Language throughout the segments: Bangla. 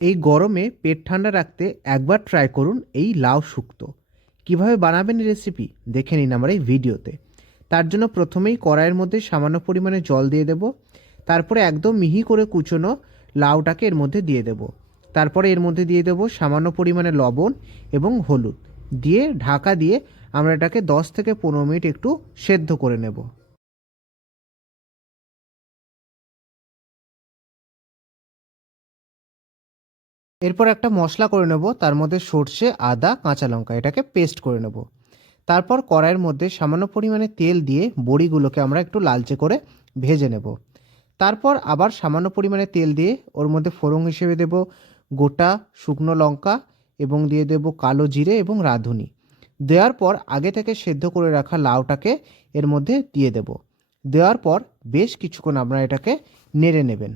এই গরমে পেট ঠান্ডা রাখতে একবার ট্রাই করুন এই লাউ শুক্তো। কিভাবে বানাবেন এই রেসিপি দেখে নিন আমার এই ভিডিওতে। তার জন্য প্রথমেই কড়াইয়ের মধ্যে সামান্য পরিমাণে জল দিয়ে দেব। তারপরে একদম মিহি করে কুচোনো লাউটাকে এর মধ্যে দিয়ে দেব। তারপরে এর মধ্যে দিয়ে দেব সামান্য পরিমাণে লবণ এবং হলুদ দিয়ে ঢাকা দিয়ে আমরা এটাকে 10 থেকে 15 মিনিট একটু সেদ্ধ করে নেব। এরপর একটা মশলা করে নেব, তার মধ্যে সর্ষে, আদা, কাঁচা লঙ্কা এটাকে পেস্ট করে নেব। তারপর কড়াইয়ের মধ্যে সামান্য পরিমাণে তেল দিয়ে বড়িগুলোকে আমরা একটু লালচে করে ভেজে নেব। তারপর আবার সামান্য পরিমাণে তেল দিয়ে ওর মধ্যে ফোড়ন হিসেবে দেব গোটা শুকনো লঙ্কা এবং দিয়ে দেব কালো জিরে এবং রাঁধুনি। দেওয়ার পর আগে থেকে সেদ্ধ করে রাখা লাউটাকে এর মধ্যে দিয়ে দেব। দেওয়ার পর বেশ কিছুক্ষণ আপনারা এটাকে নেড়ে নেবেন।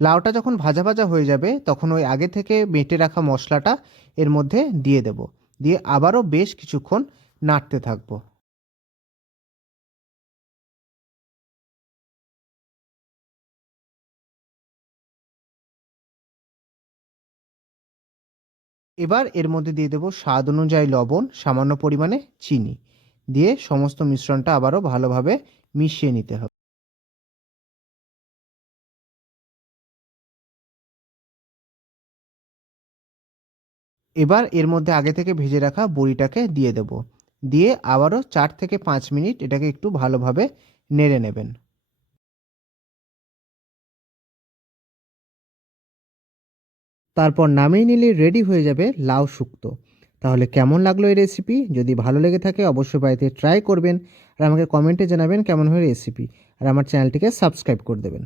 লাউটা যখন ভাজা ভাজা হয়ে যাবে তখন ওই আগে থেকে বেটে রাখা মশলাটা এর মধ্যে দিয়ে দেব। দিয়ে আবারও বেশ কিছুক্ষণ নাড়তে থাকবো। এবার এর মধ্যে দিয়ে দেব স্বাদ অনুযায়ী লবণ, সামান্য পরিমাণে চিনি দিয়ে সমস্ত মিশ্রণটা আবারও ভালোভাবে মিশিয়ে নিতে হবে। এবার এর মধ্যে আগে থেকে ভেজে রাখা বড়িটাকে দিয়ে দেব। দিয়ে আবারও 4 থেকে 5 মিনিট এটাকে একটু ভালোভাবে নেড়ে নেবেন। তারপর নামিয়ে নিলে রেডি হয়ে যাবে লাউ শুক্তো। তাহলে কেমন লাগলো এই রেসিপি? যদি ভালো লেগে থাকে অবশ্যই বাড়িতে ট্রাই করবেন আর আমাকে কমেন্টে জানাবেন কেমন হয় রেসিপি। আর আমার চ্যানেলটিকে সাবস্ক্রাইব করে দেবেন।